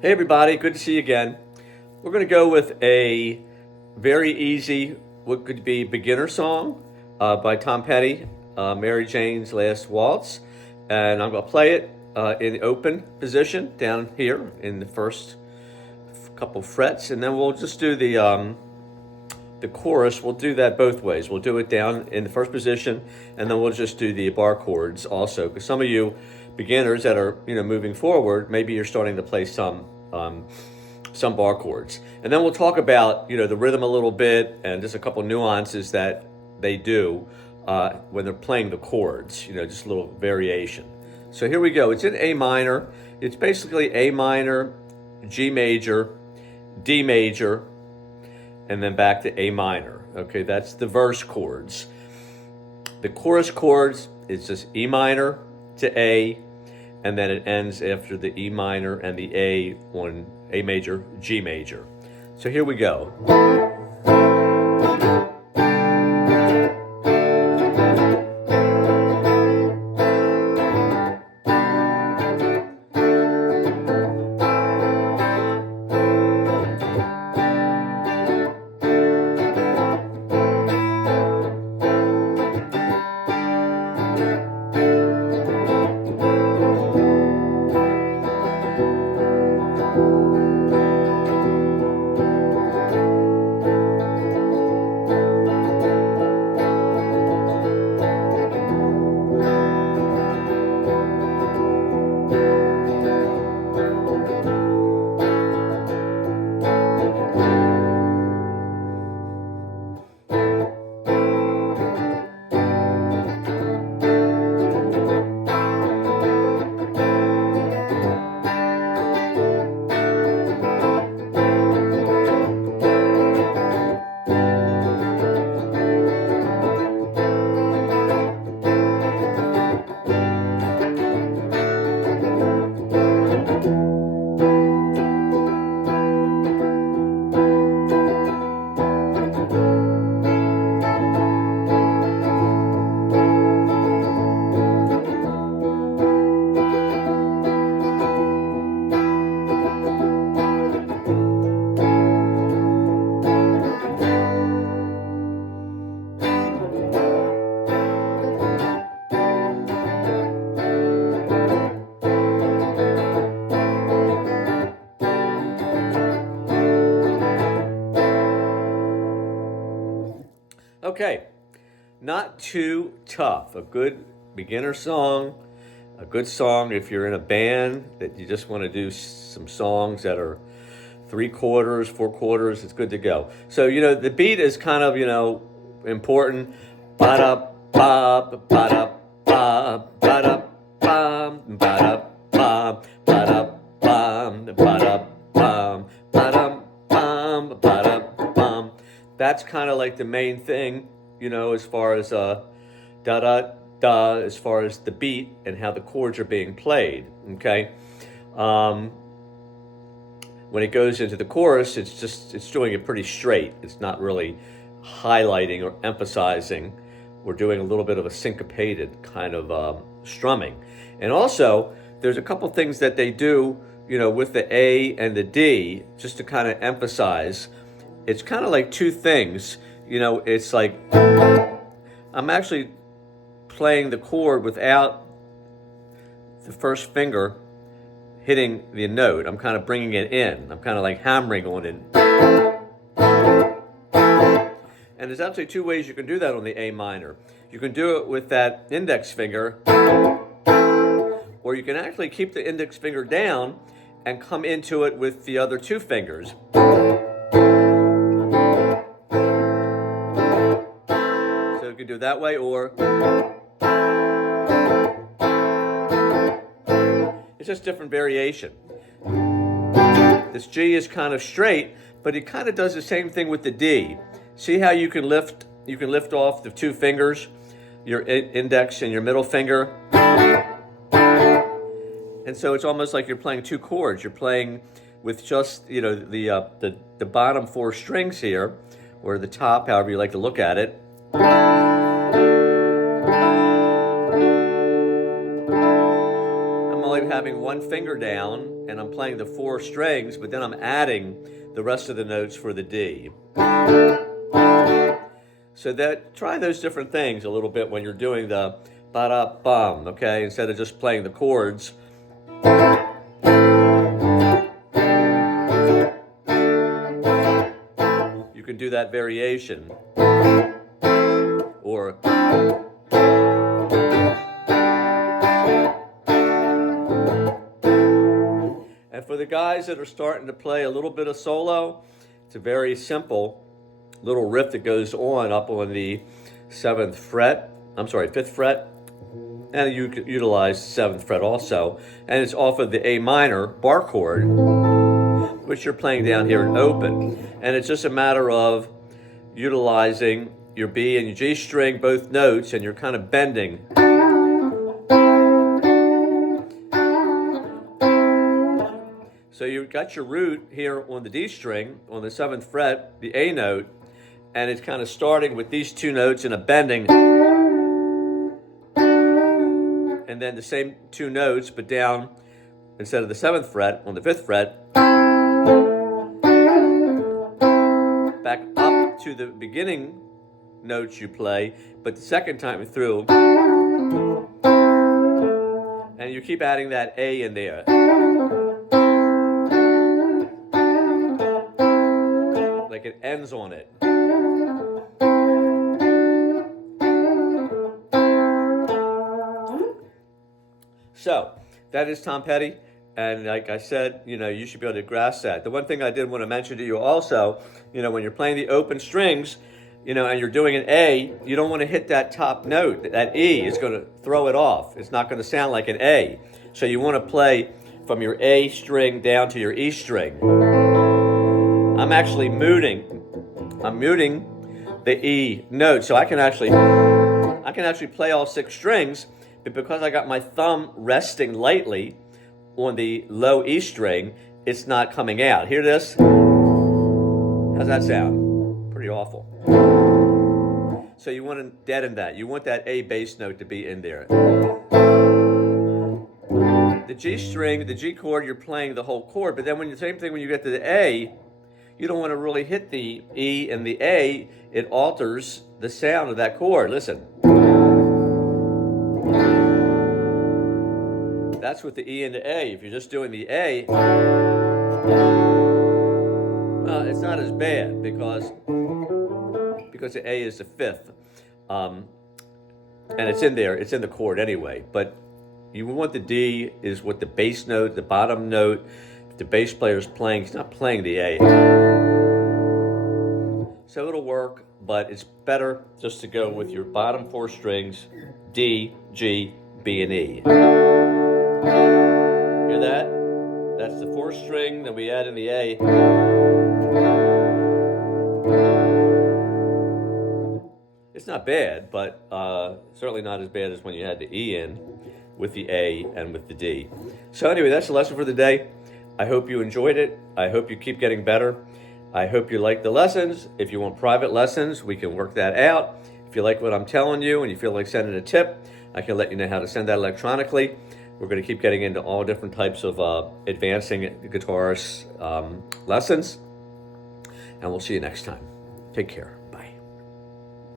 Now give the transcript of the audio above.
Hey everybody, good to see you again. We're going to go with a very easy, what could be beginner song by Tom Petty, Mary Jane's Last Waltz. And I'm going to play it in the open position down here in the first couple frets. And then we'll just do the chorus. We'll do that both ways. We'll do it down in the first position, and then we'll just do the bar chords also. Because some of you beginners that are moving forward, maybe you're starting to play some bar chords, and then we'll talk about the rhythm a little bit and just a couple nuances that they do when they're playing the chords. Just a little variation. So here we go. It's in A minor. It's basically A minor, G major, D major, and then back to A minor. Okay, that's the verse chords. The chorus chords, it's just E minor to A, and then it ends after the E minor and the A on A major, G major. So here we go. Okay, not too tough. A good beginner song, a good song if you're in a band that you just want to do some songs that are 3/4, 4/4, it's good to go. So, the beat is kind of, important. Ba-da, ba, ba-da, ba, ba-da, ba, ba-da, ba, ba-da, ba, ba-da, ba, ba-da, ba, ba-da, ba. That's kind of like the main thing, as far as da-da-da, as far as the beat and how the chords are being played, okay? When it goes into the chorus, it's doing it pretty straight. It's not really highlighting or emphasizing. We're doing a little bit of a syncopated kind of strumming. And also, there's a couple things that they do, with the A and the D, just to kind of emphasize. It's kind of like two things. It's like I'm actually playing the chord without the first finger hitting the note. I'm kind of bringing it in. I'm kind of like hammering on it. And there's actually two ways you can do that on the A minor. You can do it with that index finger, or you can actually keep the index finger down and come into it with the other two fingers. So you can do it that way, or it's just different variation. This G is kind of straight, but it kind of does the same thing with the D. See how you can lift off the two fingers, your index and your middle finger? And so it's almost like you're playing two chords. You're playing with just, the bottom four strings here, or the top, however you like to look at it. I'm only having one finger down and I'm playing the 4 strings, but then I'm adding the rest of the notes for the D. So try those different things a little bit when you're doing the ba-da-bum, okay? Instead of just playing the chords. You can do that variation. Or and for the guys that are starting to play a little bit of solo, it's a very simple little riff that goes on up on the 5th fret, and you could utilize 7th fret also, and it's off of the A minor bar chord, which you're playing down here in open, and it's just a matter of utilizing your B and your G string, both notes, and you're kind of bending. So you've got your root here on the D string, on the 7th fret, the A note, and it's kind of starting with these 2 notes in a bending, and then the same 2 notes, but down, instead of the 7th fret, on the 5th fret, back up to the beginning notes you play, but the second time through, and you keep adding that A in there. Like it ends on it. So, that is Tom Petty, and like I said, you should be able to grasp that. The one thing I did want to mention to you also, when you're playing the open strings, and you're doing an A, you don't want to hit that top note. That E is going to throw it off. It's not going to sound like an A. So you want to play from your A string down to your E string. I'm actually muting. I'm muting the E note, so I can actually play all 6 strings, but because I got my thumb resting lightly on the low E string, it's not coming out. Hear this? How's that sound? Pretty awful. So you want to deaden that. You want that A bass note to be in there. The G string, the G chord, you're playing the whole chord, but then same thing when you get to the A, you don't want to really hit the E and the A. It alters the sound of that chord. Listen. That's with the E and the A. If you're just doing the A, it's not as bad because the A is the 5th. And it's in there. It's in the chord anyway. But you want the D is what the bass note, the bottom note. If the bass player is playing, he's not playing the A. So it'll work, but it's better just to go with your bottom 4 strings, D, G, B, and E. Hear that? That's the 4th string, then we add in the A. It's not bad, but certainly not as bad as when you had the E in with the A and with the D. So anyway, that's the lesson for the day. I hope you enjoyed it. I hope you keep getting better. I hope you like the lessons. If you want private lessons, we can work that out. If you like what I'm telling you and you feel like sending a tip, I can let you know how to send that electronically. We're going to keep getting into all different types of advancing guitarist lessons. And we'll see you next time. Take care.